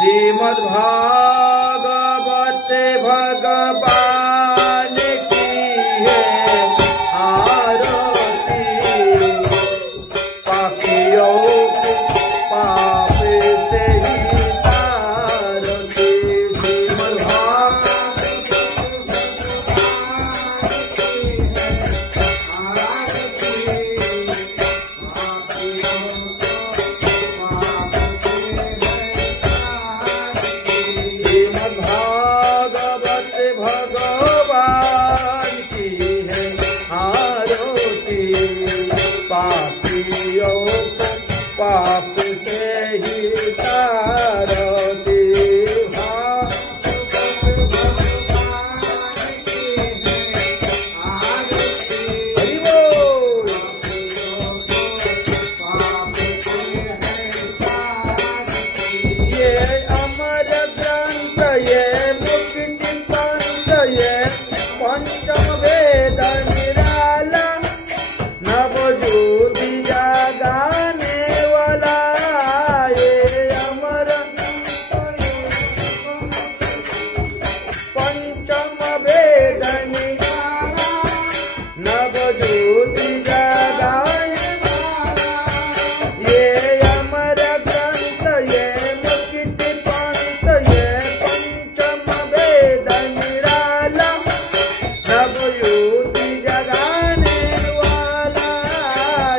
श्रीमद्भागवत भगवान की है आरती, पापियों को पाप से ही तारती। श्रीमद्भागवत भगवान की है आरती, पापियों को पाप से ही तारती। ये अमर ग्रंथ, ये मुक्ति पंथ, ये पंचम वेद निराला, नवज्योति जगाने वाला। ये अमर पंचम वेद निराला, नवज्योति जगाने वाला। ये अमर ग्रंथ, ये मुक्ति पंथ, ये पंचम वेद निराला, नवज्योति जगाने वाला।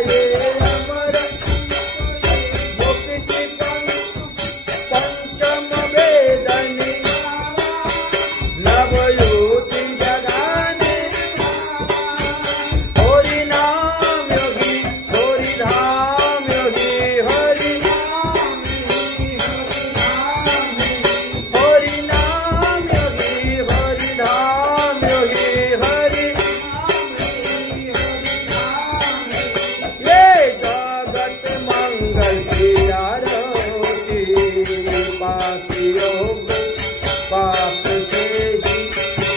ये अमर मुक्ति पंचम वेद निराला, नवज्योति जगाने। हरि नाम योगी, हरि धाम योगी, हरि नाम योगी, हरि धाम योगी, हरि। ये जगत मंगल की आरती, पापियों को पाप से ही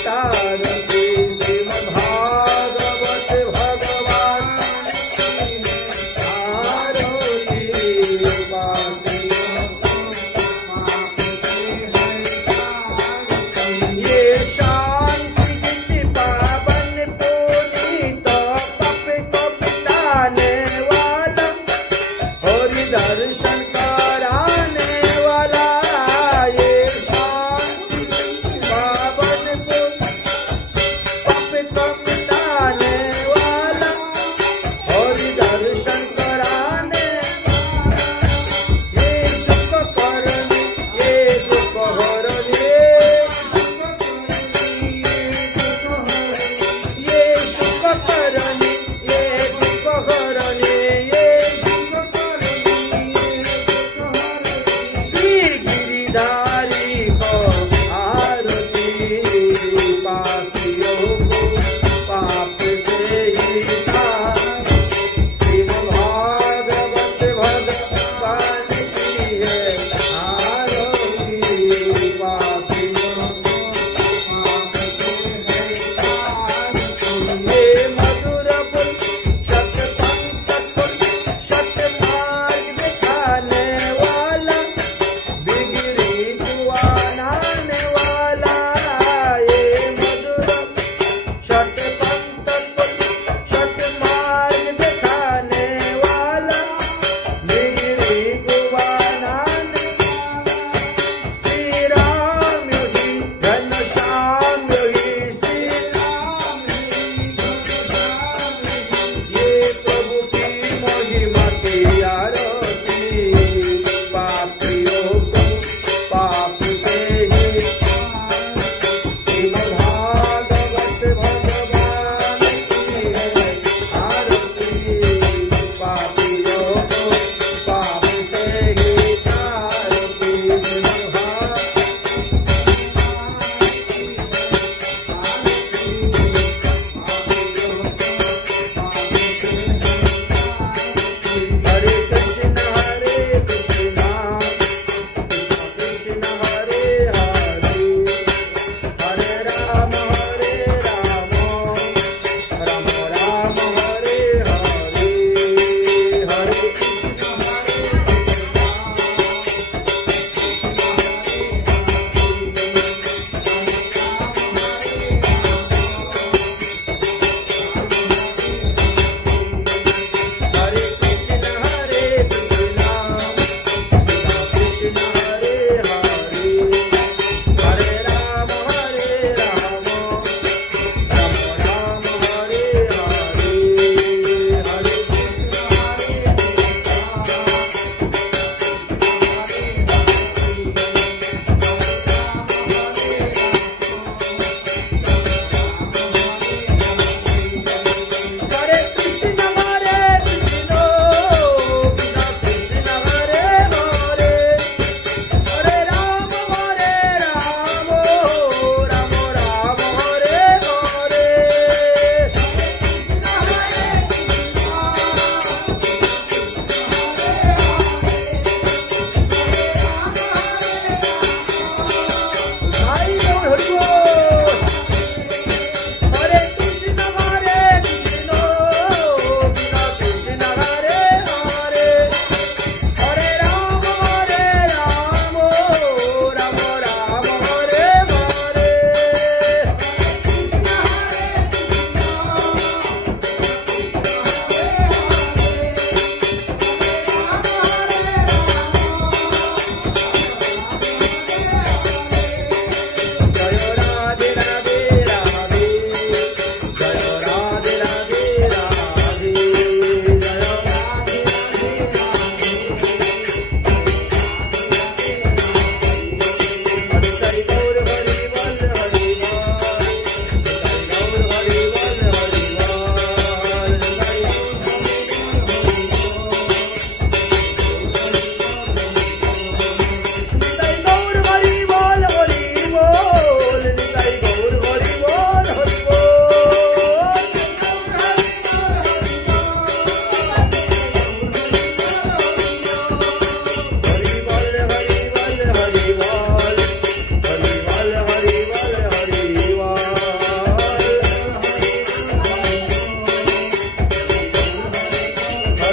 तारती। श्रीमद्भागवत भगवान आरती, पापियों को पाप से है तारती। ये शांति की पावन पुनीत, पाप को मिटाने वाला, हरि दर्शन कराने वाला। ये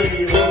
हरि बोल